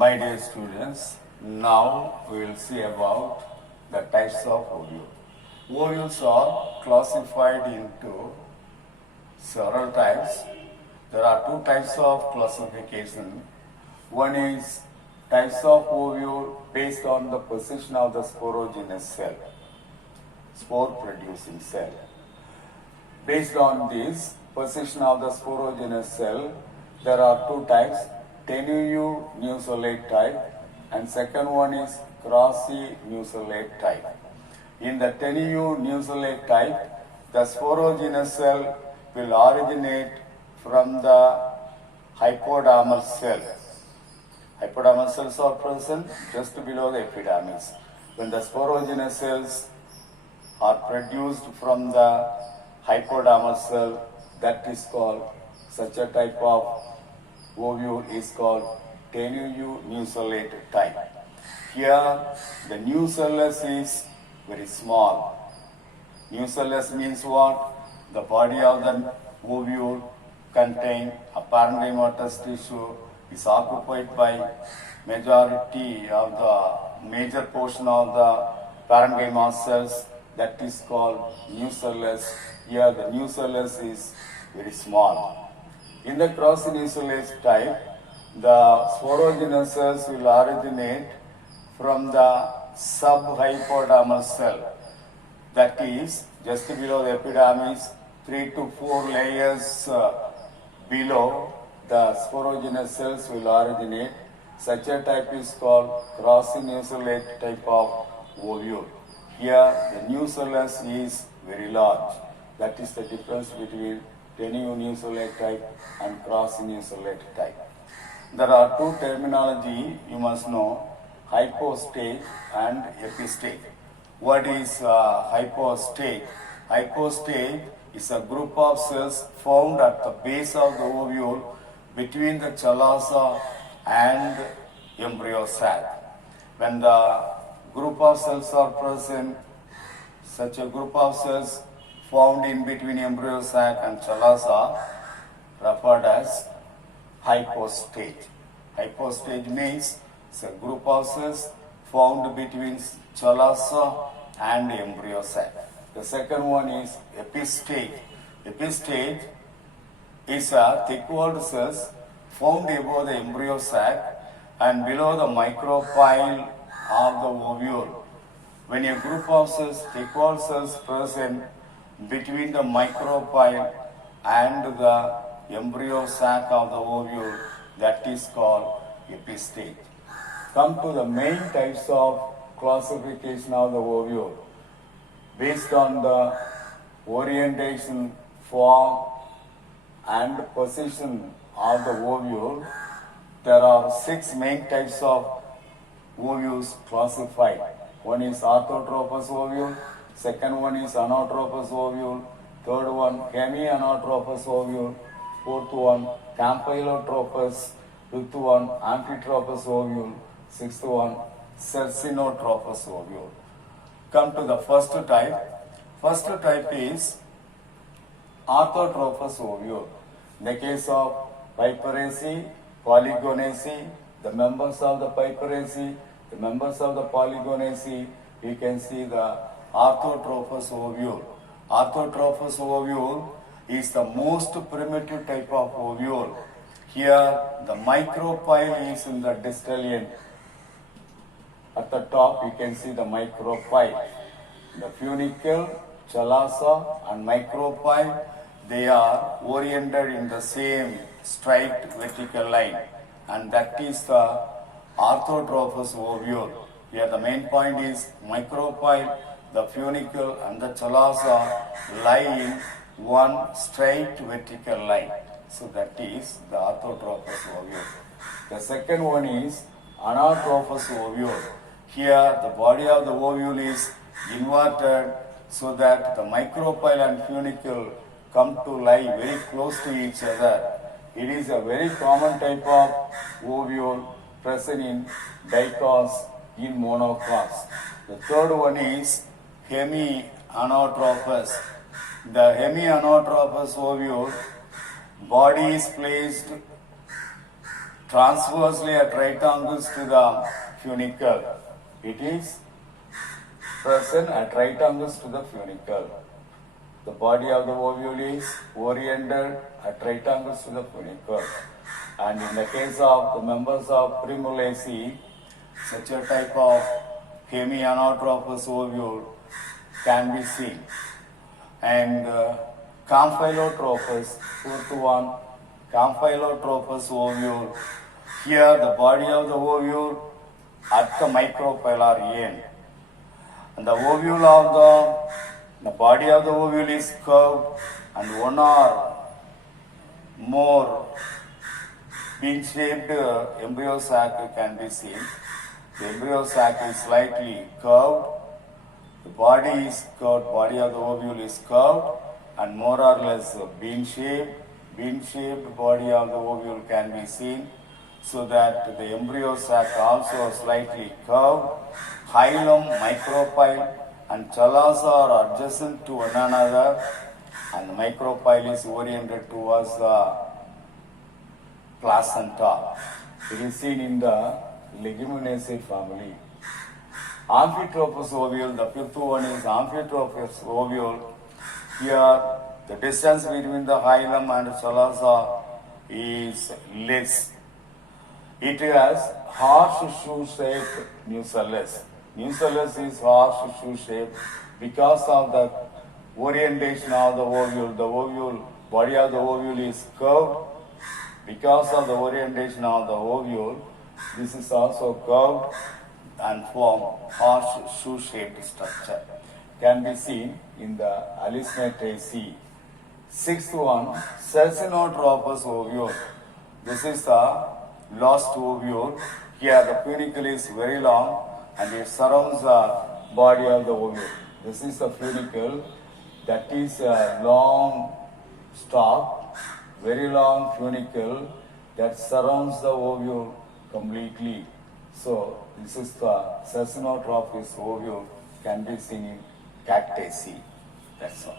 My dear students, now we will see about the types of ovules. Ovules are classified into several types. There are two types of classification. One is types of ovule based on the position of the sporogenous cell, spore producing cell. Based on this position of the sporogenous cell, there are two types, tenuinusolate type and second one is crossinusolate type. In the tenuinusolate type, the sporogenous cell will originate from the hypodermal cell. Hypodermal cells are present just below the epidermis. When the sporogenous cells are produced from the hypodermal cell, that is called, such a type of ovule is called tenuinusolate type. Here the nucellus is very small. Nucellus means what? The body of the ovule contain a parenchymatous tissue is occupied by majority of the major portion of the parenchyma cells, that is called nucellus. Here the nucellus is very small. In the crossinusolate type, the sporogenous cells will originate from the subhypodermal cell, that is just below the epidermis, 3 to 4 layers below the sporogenous cells will originate. Such a type is called crossinusolate type of ovule. Here the nucellus is very large. That is the difference between tenuinusolate type and crossinusolate type. There are two terminology you must know, hypostate and epistate. What is hypostate? Hypostate is a group of cells found at the base of the ovule between the chalaza and embryo sac. When the group of cells are present, such a group of cells found in between embryo sac and chalaza referred as hypostate. Hypostate means it's a group of cells found between chalaza and embryo sac. The second one is epistate. Epistate is a thick-walled cells found above the embryo sac and below the micropyle of the ovule. When a group of cells, thick-walled cells present between the micropyle and the embryo sac of the ovule, that is called epistate. Come to the main types of classification of the ovule. Based on the orientation, form and position of the ovule, there are 6 main types of ovules classified. One is orthotropous ovule, second one is anatropous ovule, third one hemianatropous ovule, fourth one campylotropous, fifth one amphitropous ovule, sixth one cercinotropous ovule. Come to the first type. First type is orthotropous ovule. In the case of Piperaceae, Polygonaceae, the members of the Piperaceae, the members of the Polygonaceae, you can see the orthotropous ovule. Orthotropous ovule is the most primitive type of ovule. Here the micropyle is in the distal end. At the top you can see the micropyle. The funicle, chalaza and micropyle, they are oriented in the same straight vertical line, and that is the orthotropous ovule. Here the main point is micropyle, the funicle and the chalaza lie in one straight vertical line. So that is the orthotropous ovule. The second one is anatropous ovule. Here the body of the ovule is inverted so that the micropyle and funicle come to lie very close to each other. It is a very common type of ovule present in dicause, in monocause. The third one is hemianatropous. The hemianatropous ovule body is placed transversely at right angles to the funicle. It is present at right angles to the funicle. The body of the ovule is oriented at right angles to the funicle. And in the case of the members of Primulaceae, such a type of hemianatropous ovule can be seen. And Camphylotropous, fourth one, Camphylotropous ovule. Here the body of the ovule at the micropylar end. And the ovule of the body of the ovule is curved and one or more bean-shaped embryo sac can be seen. The embryo sac is slightly curved. The body is curved, body of the ovule is curved and more or less bean-shaped. Bean-shaped body of the ovule can be seen so that the embryo sac also slightly curved. Hilum, micropyle and chalaza are adjacent to one another and the micropyle is oriented towards the placenta. It is seen in the Leguminosae family. Amphitropous ovule, the fifth one is Amphitropous ovule. Here the distance between the hilum and chalaza is less. It has horseshoe-shaped nucellus. Nucellus is horseshoe-shaped because of the orientation of the ovule. The ovule, body of the ovule is curved. Because of the orientation of the ovule, this is also curved and form horseshoe-shaped structure. Can be seen in the Alismataceae. Sixth one, Cercinotropous ovule. This is the last ovule. Here the funicle is very long and it surrounds the body of the ovule. This is the funicle, that is a long stalk, very long funicle that surrounds the ovule completely. So this is the Cercinotropous ovule, can be seen in Cactaceae. That's all.